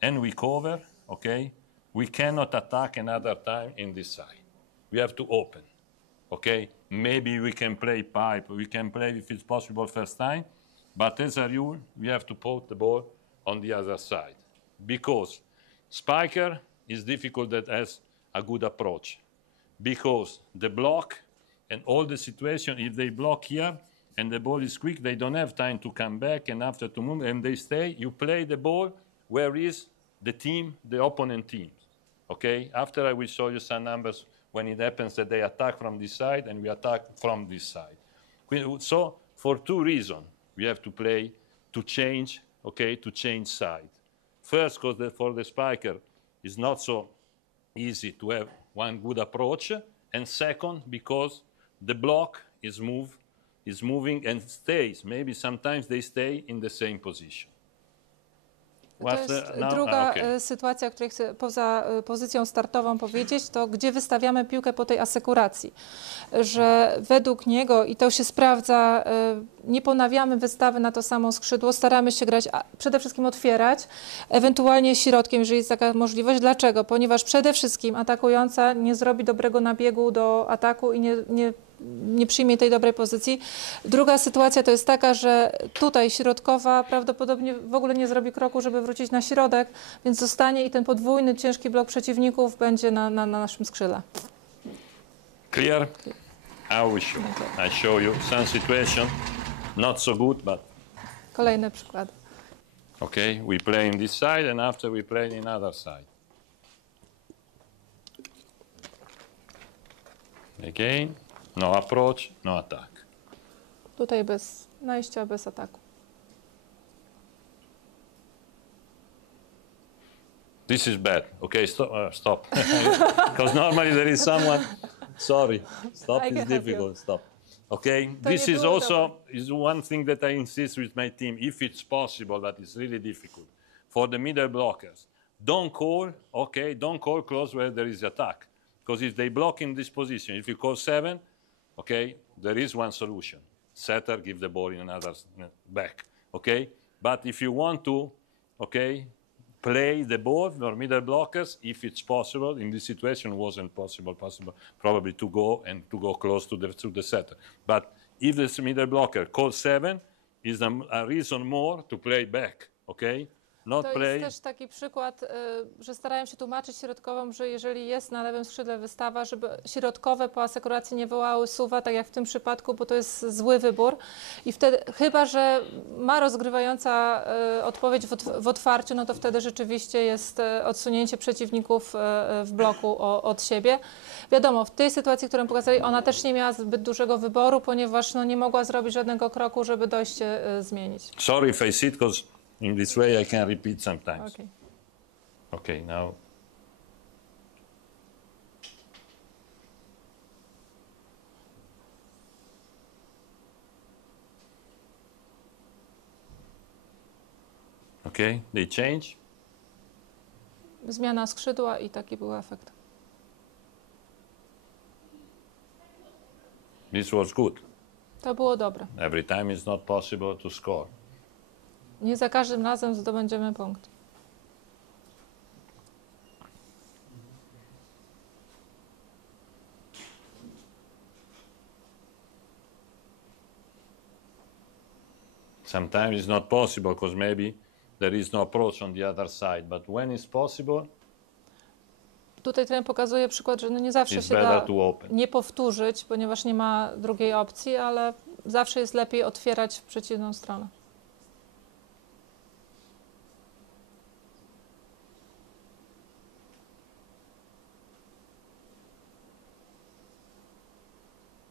and we cover, okay, we cannot attack another time in this side. We have to open, okay? Maybe we can play pipe, we can play if it's possible first time, but as a rule, we have to put the ball on the other side because spiker is difficult that has a good approach because the block and all the situation, if they block here and the ball is quick, they don't have time to come back and after to move and they stay, you play the ball where is the team, the opponent team, okay? After I will show you some numbers when it happens that they attack from this side and we attack from this side. So for two reasons, we have to play, to change, okay, to change side. First, because for the spiker, it's not so easy to have one good approach. And second, because the block is moving and stays. Maybe sometimes they stay in the same position. To jest druga sytuacja, o której chcę poza pozycją startową powiedzieć, to gdzie wystawiamy piłkę po tej asekuracji. Że według niego, i to się sprawdza, nie ponawiamy wystawy na to samo skrzydło, staramy się grać, przede wszystkim otwierać, ewentualnie środkiem, jeżeli jest taka możliwość. Dlaczego? Ponieważ przede wszystkim atakująca nie zrobi dobrego nabiegu do ataku i nie przyjmie tej dobrej pozycji. Druga sytuacja to jest taka, że tutaj środkowa prawdopodobnie w ogóle nie zrobi kroku, żeby wrócić na środek, więc zostanie i ten podwójny, ciężki blok przeciwników będzie na naszym skrzydle. Clear? I show you some situation, not so good, but... Kolejny przykład. Okay, we play in this side and after we play in other side. Again. No approach, no attack. Tutaj bez najścia, bez ataku. This is bad. Okay, stop. Because normally there is someone. Sorry, stop is difficult. Stop. Okay, this is also one thing that I insist with my team. If it's possible, but it's really difficult for the middle blockers. Don't call. Okay, don't call close where there is attack. Because if they block in this position, if you call 7. Okay, there is one solution. Setter, give the ball in another back. Okay, but if you want to, okay, play the ball or middle blockers, if it's possible, in this situation wasn't possible probably to go close to the setter. But if this middle blocker calls 7, is a reason more to play back. Okay. To jest też taki przykład, że starałem się tłumaczyć środkową, że jeżeli jest na lewym skrzydle wystawa, żeby środkowe po asekuracji nie wołały suwa, tak jak w tym przypadku, bo to jest zły wybór. I wtedy, chyba że ma rozgrywająca odpowiedź w otwarciu, no to wtedy rzeczywiście jest odsunięcie przeciwników w bloku od siebie. Wiadomo, w tej sytuacji, którą pokazali, ona też nie miała zbyt dużego wyboru, ponieważ nie mogła zrobić żadnego kroku, żeby dojście zmienić. Sorry if I sit, because in this way I can repeat sometimes. Okay. Okay, now. Okay, they change. Zmiana skrzydła i taki był efekt. This was good. To było dobre. Every time it's not possible to score. Nie za każdym razem zdobędziemy punkt. Sometimes it's not possible because maybe there is no approach on the other side. But when it's possible, Tutaj trener pokazuje przykład, że no nie zawsze it's się better da to open. nie powtórzyć, ponieważ nie ma drugiej opcji, ale zawsze jest lepiej otwierać w przeciwną stronę.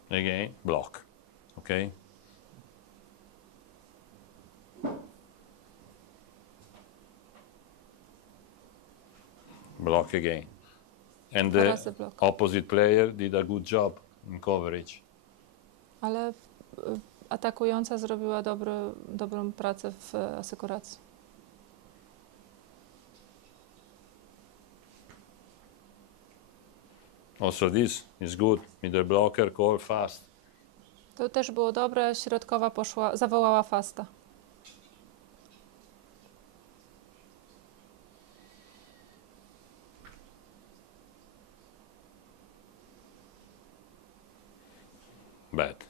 Again, block. Okay? Block again. And Dwa the razy blok. opposite player did a good job in coverage. Ale atakująca zrobiła dobrą pracę w asekuracji. Also this is good. Middle blocker, call fast. To też było dobre, środkowa zawołała fasta. Bad.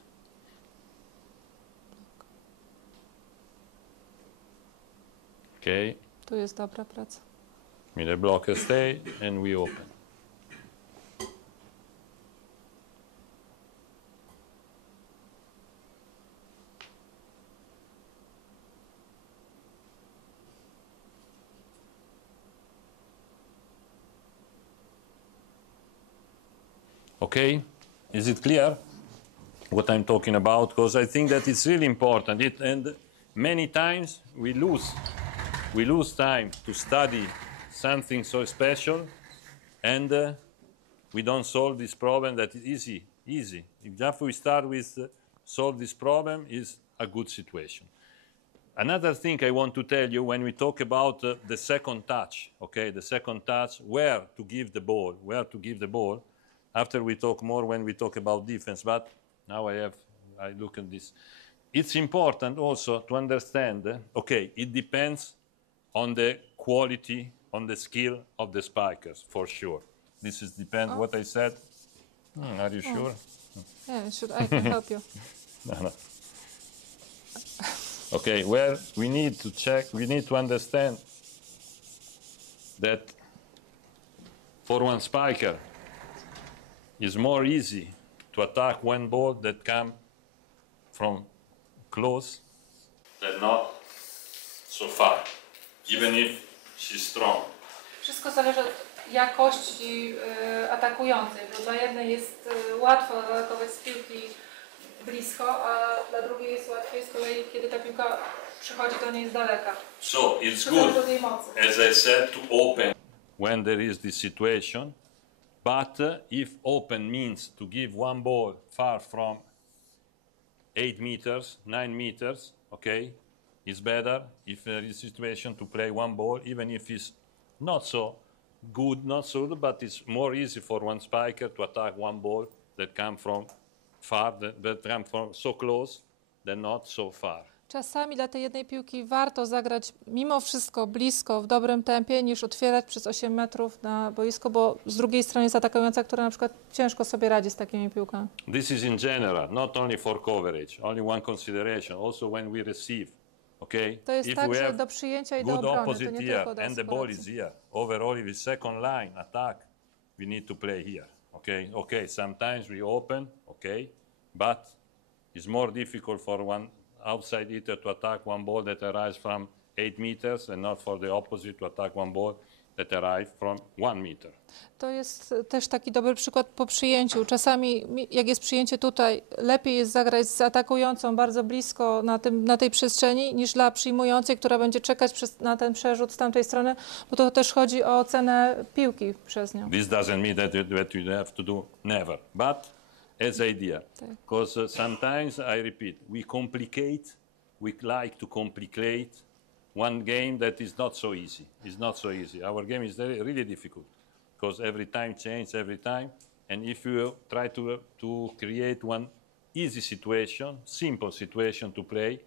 Okay, Tu jest dobra praca. middle blocker stay and we open. Okay, is it clear what I'm talking about? Because I think that it's really important. And many times we lose time to study something so special, and we don't solve this problem that is easy. If just we start with solve this problem is a good situation. Another thing I want to tell you when we talk about the second touch, okay, the second touch, where to give the ball, after we talk more when we talk about defense, but now I look at this. It's important also to understand, okay, it depends on the quality, on the skill of the spikers, for sure. This is depend what I said. Are you sure? Yeah, I can help you. No. Okay, well, we need to check, we need to understand that for one spiker, it's more easy to attack one ball that come from close than not so far, even if she's strong. Wszystko zależy od jakości atakującej, bo dla jednej jest łatwo atakować z piłki blisko, a dla drugiej jest łatwiej z kolei, kiedy ta piłka przychodzi do niej z daleka. So it's good, as I said, to open when there is this situation, but if open means to give one ball far from 8 meters, 9 meters, okay, it's better if there is a situation to play one ball, even if it's not so good, but it's more easy for one spiker to attack one ball that come from far, that come from so close than not so far. Czasami dla tej jednej piłki warto zagrać mimo wszystko blisko, w dobrym tempie, niż otwierać przez 8 metrów na boisko, bo z drugiej strony jest atakująca, która na przykład ciężko sobie radzi z takimi piłkami. This is in general, not only for coverage, only one consideration, also when we receive, okay? To jest If tak, we że have do przyjęcia i do good obrony, to opposite nie here tylko do and the ball is asekuracji. here, overall if it's second line attack, we need to play here, okay? Okay, sometimes we open, okay, but it's more difficult for one outside hitter to attack one ball that arrives from 8 meters and not for the opposite to attack one ball that arrives from 1 meter. To jest też taki dobry przykład po przyjęciu. Czasami, jak jest przyjęcie tutaj, lepiej jest zagrać z atakującą bardzo blisko na tej przestrzeni, niż dla przyjmującej, która będzie czekać na ten przerzut z tamtej strony, bo to też chodzi o cenę piłki przez nią. This doesn't mean that you have to do never, but as idea, because sometimes I repeat, we like to complicate one game that is not so easy. It's not so easy. Our game is really difficult because every time change, every time. And if you try to create one easy situation, simple situation to play,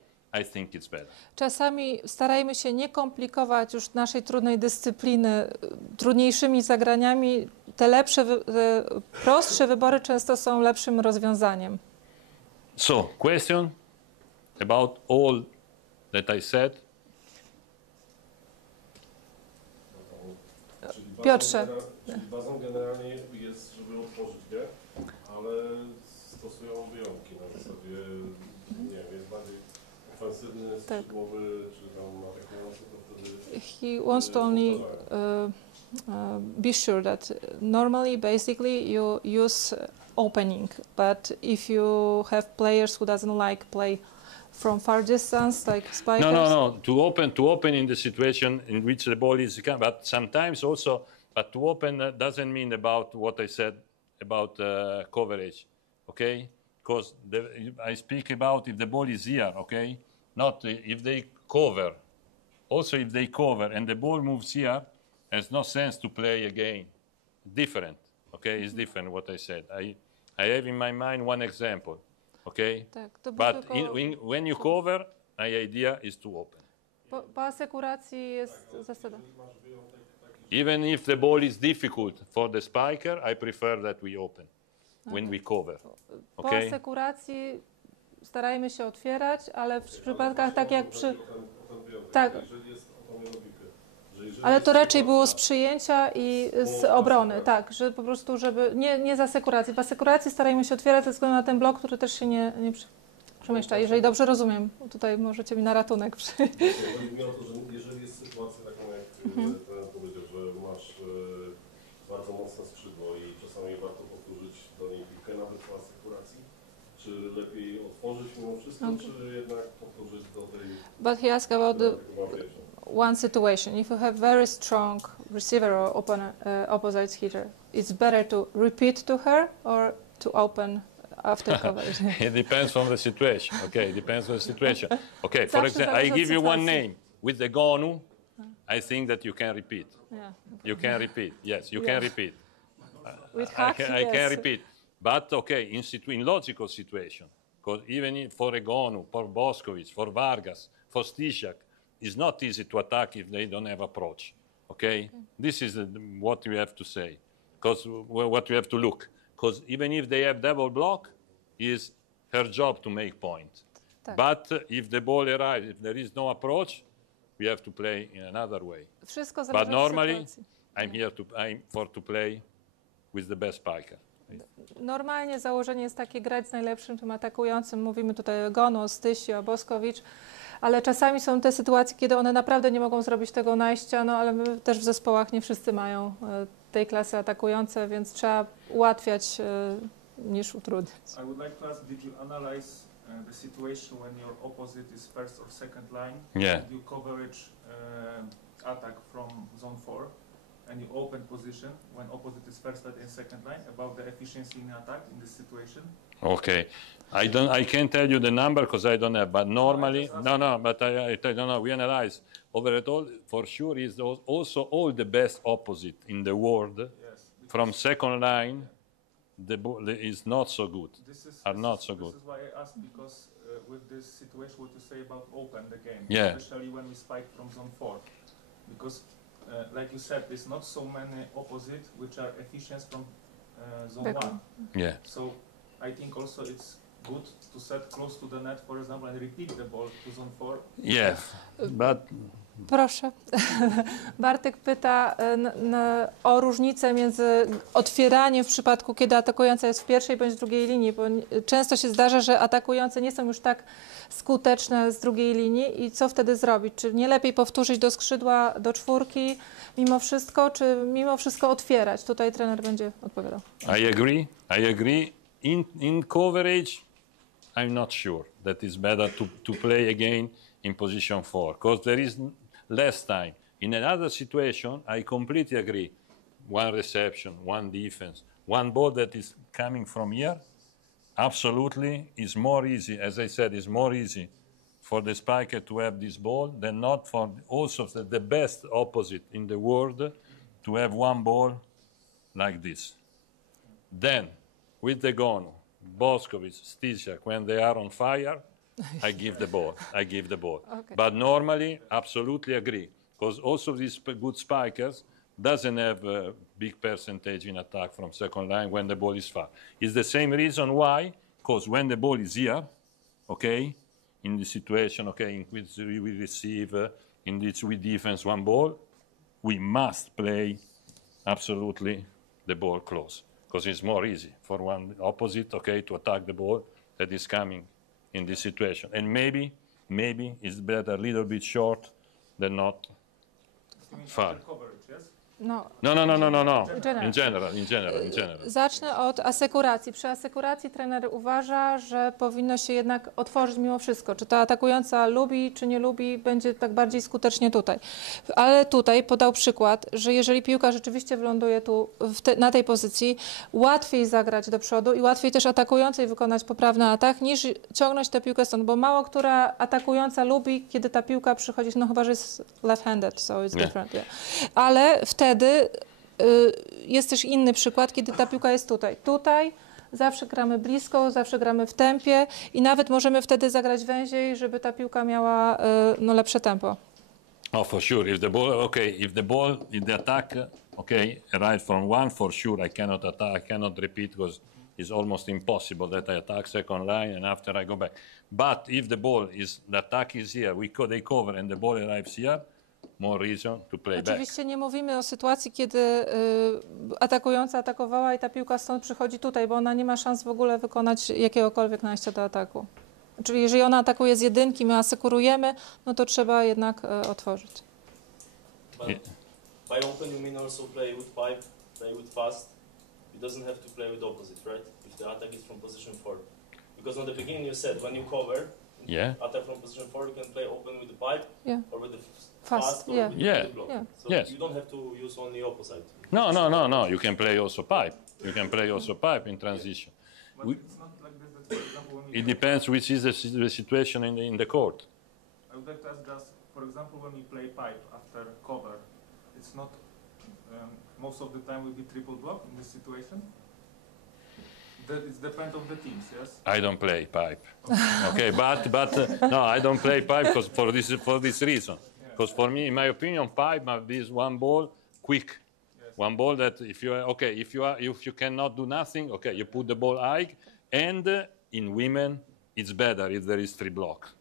I think it's better. Czasami starajmy się nie komplikować już naszej trudnej dyscypliny trudniejszymi zagraniami. Te lepsze, prostsze wybory często są lepszym rozwiązaniem. So, question about all that I said? Piotrze. Czyli bazą generalnie jest, żeby otworzyć grę, ale stosują wyjątki na zasadzie, nie wiem, jest bardziej ofensywny, skrzydłowy, czy tam atakujący, to wtedy... He wants to only be sure that normally, basically, you use opening, but if you have players who doesn't like play from far distance, like spikers... No. To open in the situation in which the ball is coming, but sometimes also, but to open doesn't mean about what I said about coverage, okay? Because I speak about if the ball is here, okay? Not if they cover. Also, if they cover and the ball moves here, there's no sense to play again. Different, okay? It's different what I said. I have in my mind one example, okay? Tak, to był But tylko... when you cover, my idea is to open. Po asekuracji jest zasada. Even if the ball is difficult for the spiker, I prefer that we open when we cover. Po Okay? asekuracji starajmy się otwierać, ale w przypadkach tak jak przy... Tak, ale to raczej było z przyjęcia i z obrony, tak, że po prostu, żeby nie z asekuracji. W asekuracji starajmy się otwierać ze względu na ten blok, który też się nie przemieszcza. Jeżeli dobrze rozumiem, tutaj możecie mi na ratunek przyjść. Chodzi mi o to, że jeżeli jest sytuacja taką, jak trener powiedział, że masz bardzo mocne skrzydło i czasami warto powtórzyć do niej piłkę nawet po asekuracji, czy lepiej otworzyć mimo wszystko, czy jednak powtórzyć do tej... But he asked about the one situation. If you have very strong receiver or opposite hitter, it's better to repeat to her or to open after coverage? It depends on the situation. Okay, it depends on the situation. Okay, for example, I give you one name. With the Gonu, I think that you can repeat. Yeah. You can repeat. Yes, you can repeat. With hack, I can repeat. But okay, in logical situation, because even for a Gonu, for Boskovic, for Vargas, for Stishak, it's not easy to attack if they don't have approach. Okay? This is what you have to say, because what you have to look. Because even if they have double block, it's her job to make point. Tak. But if the ball arrives, if there is no approach, we have to play in another way. Wszystko zależy But od normally, sytuacji. I'm here to play with the best spiker. Normalnie założenie jest takie, grać z najlepszym tym atakującym. Mówimy tutaj o Gonu, o Stysi, o Boskowicz, ale czasami są te sytuacje, kiedy one naprawdę nie mogą zrobić tego najścia, no ale my też w zespołach nie wszyscy mają tej klasy atakujące, więc trzeba ułatwiać niż utrudniać. I would like to ask, did you analyze the situation when your opposite is first or second line? Yeah. And you coverage attack from zone 4 and you open position when opposite is first line and second line, about the efficiency in attack in this situation? Okay, I can't tell you the number because I don't have. But normally, but I don't know. We analyze overall. For sure, is also all the best opposite in the world. Yes. From second line, the ball is not so good. This is why I asked, because with this situation, what you say about open the game, Yeah. especially when we spike from zone 4, because like you said, there's not so many opposite which are efficient from zone 1. Yeah. So I think also it's good to set close to the net, for example, and repeat the ball to zone 4. Yeah, but Proszę. Bartek pyta o różnicę między otwieraniem w przypadku, kiedy atakująca jest w pierwszej bądź drugiej linii, bo często się zdarza, że atakujące nie są już tak skuteczne z drugiej linii i co wtedy zrobić? Czy nie lepiej powtórzyć do skrzydła, do czwórki mimo wszystko, czy mimo wszystko otwierać? Tutaj trener będzie odpowiadał. I agree. In coverage, I'm not sure that it's better to play again in position 4 because there is less time. In another situation, I completely agree. One reception, one defense, one ball that is coming from here, absolutely is more easy. As I said, it's more easy for the spiker to have this ball than not for also the best opposite in the world to have one ball like this. Then, with the Gonu, Boskovic, Stishak, when they are on fire, I give the ball. Okay. But normally, absolutely agree. Because also these good spikers doesn't have a big percentage in attack from second line when the ball is far. It's the same reason why, because when the ball is here, okay, in the situation, okay, in which we receive, in which we defense one ball, we must play absolutely the ball close, because it's more easy for one opposite, okay, to attack the ball that is coming in this situation. And maybe it's better a little bit short than not far. Coverage, yes? No. No. General. In general. Zacznę od asekuracji. Przy asekuracji trener uważa, że powinno się jednak otworzyć mimo wszystko. Czy ta atakująca lubi, czy nie lubi, będzie tak bardziej skutecznie tutaj. Ale tutaj podał przykład, że jeżeli piłka rzeczywiście wyląduje tu na tej pozycji, łatwiej zagrać do przodu i łatwiej też atakującej wykonać poprawny atak, niż ciągnąć tę piłkę stąd, bo mało która atakująca lubi, kiedy ta piłka przychodzi, no chyba, że jest left-handed, so it's different. Yeah. Ale wtedy jest też inny przykład, kiedy ta piłka jest tutaj. Tutaj zawsze gramy blisko, zawsze gramy w tempie i nawet możemy wtedy zagrać węziej, żeby ta piłka miała no, lepsze tempo. Oh, for sure. If the attack, okay, arrives from one, for sure I cannot attack, I cannot repeat, because it's almost impossible that I attack second line and after I go back. But if the attack is here, they cover and the ball arrives here, more reason to play back. Oczywiście nie mówimy o sytuacji, kiedy atakująca atakowała i ta piłka stąd przychodzi tutaj, bo ona nie ma szans w ogóle wykonać jakiegokolwiek najścia do ataku. Czyli jeżeli ona atakuje z jedynki, my asekurujemy, no to trzeba jednak otworzyć. By open you mean also play with pipe, play with fast. It doesn't have to play with opposite, right? If the attack is from position 4. Because on the beginning you said when you cover, attack from position 4, you can play open with the pipe or with the fast or with the block. So you don't have to use only opposite. No. You can play also pipe. You can play also pipe in transition. But it's not like this, that, for example, when It depends which is the situation in the court. I would like to ask us, for example, when we play pipe after cover, it's not, most of the time will be triple block in this situation? It depends on the teams, yes? I don't play pipe. Okay, but no, I don't play pipe because for this reason. Because for me, in my opinion, pipe must be one ball quick. Yes. One ball that if you cannot do nothing, okay, you put the ball high, and in women it's better if there is three block,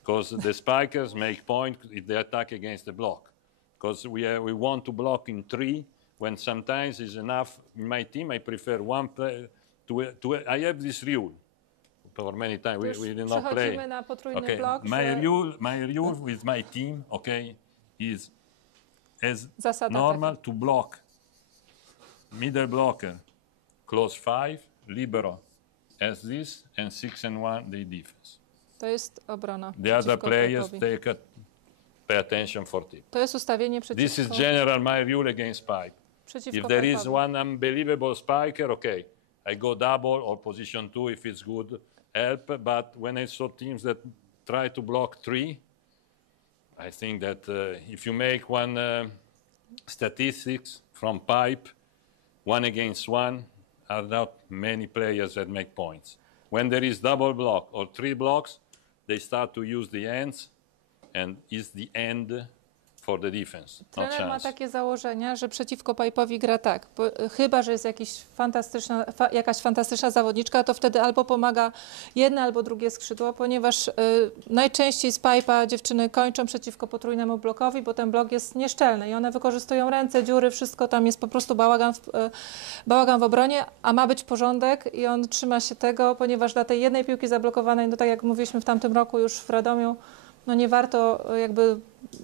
because the spikers make point if they attack against the block, because we want to block in three when sometimes is enough. In my team, I prefer one player. I have this rule for many times. We did not play. Na potrójny Okay, blok, my rule with my team, okay, is as Zasada normal to block middle blocker, close 5, libero as this, and 6 and 1 the defense. To jest obrona. The other players pipe'owi. pay attention for tip. To jest ustawienie przeciwko. This is general my rule against pipe. Przeciwko If there is pipe'owi. one unbelievable spiker, okay, I go double or position 2 if it's good help. But when I saw teams that try to block 3, I think that if you make one statistics from pipe, 1 against 1, are not many players that make points. When there is double block or 3 blocks, they start to use the ends, and it's the end for the defense. No Trener ma chance. takie założenia, że przeciwko pipe'owi gra tak, chyba że jest jakaś fantastyczna zawodniczka, to wtedy albo pomaga jedno albo drugie skrzydło, ponieważ najczęściej z pipe'a dziewczyny kończą przeciwko potrójnemu blokowi, bo ten blok jest nieszczelny i one wykorzystują ręce, dziury, wszystko tam jest po prostu bałagan w obronie, a ma być porządek i on trzyma się tego, ponieważ dla tej jednej piłki zablokowanej, no tak jak mówiliśmy w tamtym roku już w Radomiu, no nie warto jakby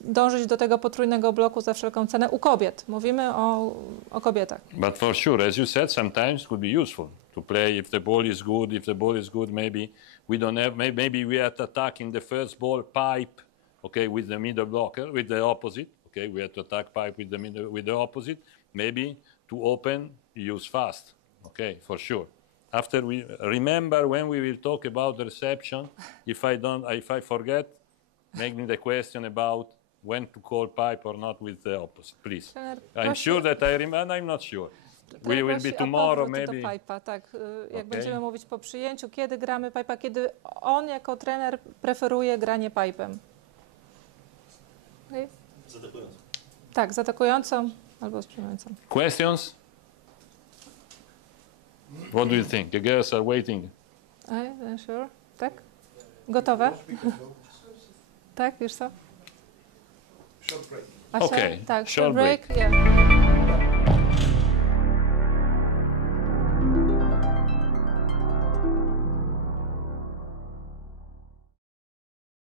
dążyć do tego potrójnego bloku za wszelką cenę u kobiet. Mówimy o kobietach. But for sure, as you said, sometimes it could be useful to play if the ball is good. If the ball is good, maybe we don't have. Maybe we have to attack in the first ball pipe, okay, with the middle blocker, with the opposite. Okay, we have to attack pipe with the opposite. Maybe to open, use fast. Okay, for sure. After we remember when we will talk about the reception. If I forget. Make me the question about when to call pipe or not with the opposite, please. I'm sure that I remember, I'm not sure. We will be tomorrow, maybe. Do pipe'a, tak. Jak będziemy mówić po przyjęciu, kiedy gramy pipe'a, kiedy on jako trener preferuje granie pipe'em. Okay? Zaatakującą. Tak, z atakującą albo z przyjmującą. Questions? What do you think? The girls are waiting. Sure. Tak? Gotowe? Tak, już co? Short break. Asia? Okay, Tak, short break. Yeah.